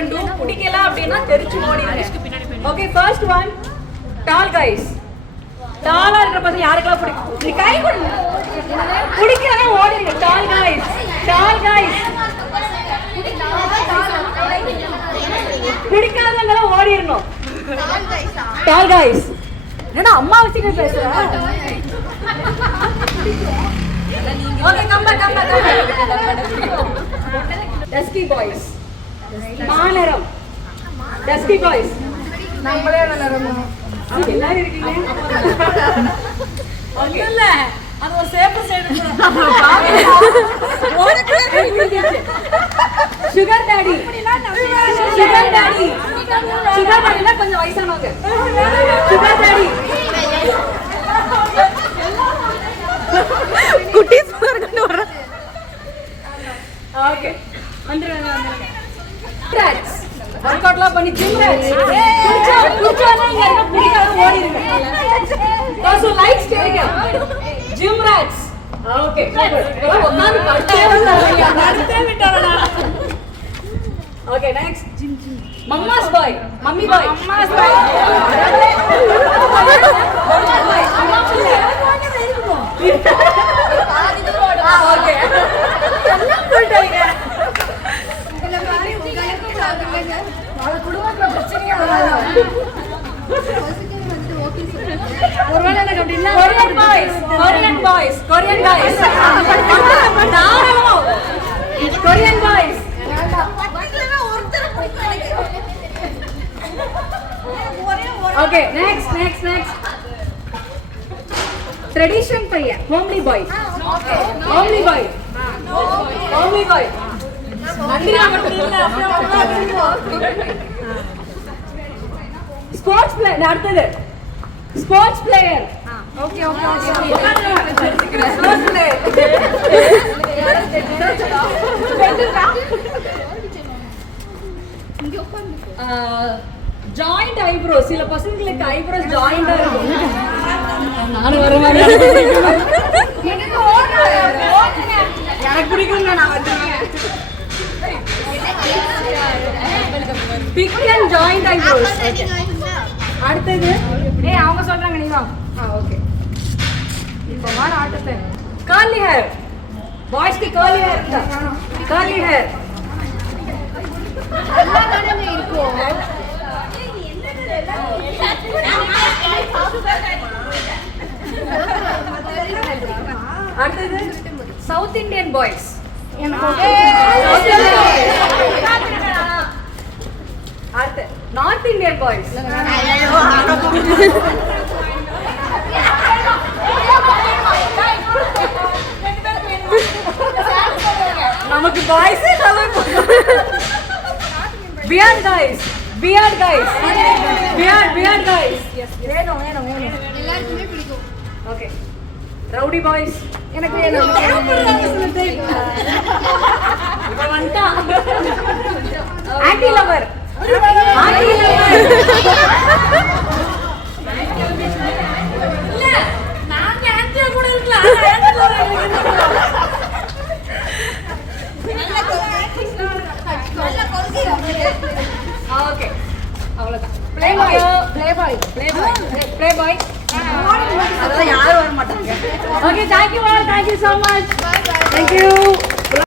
can do. Pudikela appadina therichu odirunga. Okay, first one. Tall guys. Tall ah irukra pasu yarukala pudikum. Ni kai kodunga. Pudikela odirunga. Tall guys. Tall guys. Pudikadavanga odirunga. Tall guys. Nena amma vachikku pesra. Okay, come back. Dusky boys. Maanaram. Dusky boys. Nammale nalarama. எல்லாரும் இருக்கீங்க. Okay. இல்ல. அது ஒரு safe side sugar daddy. Sugar daddy. Sugar டாடினா கொஞ்சம் வயசானவங்க. Sugar daddy. குட்டீஸ் கொண்டு வர. ஓகே. வந்துருங்க. ரேட்ஸ். வர்க்அவுட்லாம் பண்ணி ஜிம் ரேட்ஸ். குடிச்சா இங்க இருக்க புடிக்காத ஓடிடுங்க. சோ லைக்ஸ் கேளுங்க. Gym rats. ஓகே. ஒண்ணாந்து கட்டே வந்தாங்க. நடத்தே விட்டாரடா. Okay, next. Mamma's boy. Mummy boy. Mamma's boy. அம்மா பிள்ளை. ஓகே. எல்லாம் போய்ட்டாங்க. இல்ல மாதிரி உங்களுக்கு சாப்பிடுங்க. நாளை குடும்பத்துல பிரச்சனையா வராதா? ஒருவேளை எனக்கு அப்படி இல்ல. Korean boys. Korean boys. Okay, next. Tradition பையன். Homely boy. Homely boy. Sports player. அடுத்தது sports player. Okay. Sports player. Joint eyebrow. சில பசங்களுக்கு ஐப்ரோஸ் ஜாயிண்டா இருக்கும். நானும் வர மாதிரி எனக்கு பிடிக்கும். நான் வந்துருக்கேன். Big and joint eyebrows. அடுத்தது அவங்க சொல்றாங்க நீ வா. ஓகே. இப்போ வார ஆட்டத்தை. Curly hair. பாய்ஸ்க்கு கர்லி ஹேர் இருக்கா? Curly hair. எல்லா கடமே இருக்கும். அடுத்தது சவுத் இந்தியன் பாய்ஸ். அடுத்து நார்த் இந்தியன் பாய்ஸ். நமக்கு பாய்ஸே தலை. Beard guys. Beard guys. வேணும் எல்லாருக்குமே பிடிக்கும். ஓகே. Rowdy boys. எனக்கு வேணும். இப்ப வந்துட்டா. Aunty lover. இல்ல, நாங்க ஆன்டியா கூட இருக்கலாம். ஓகே, அவ்வளவுதான். Play boy. அதெல்லாம் யாரும் வர மாட்டாங்க. Okay, thank you all. Thank you so much. Thank you.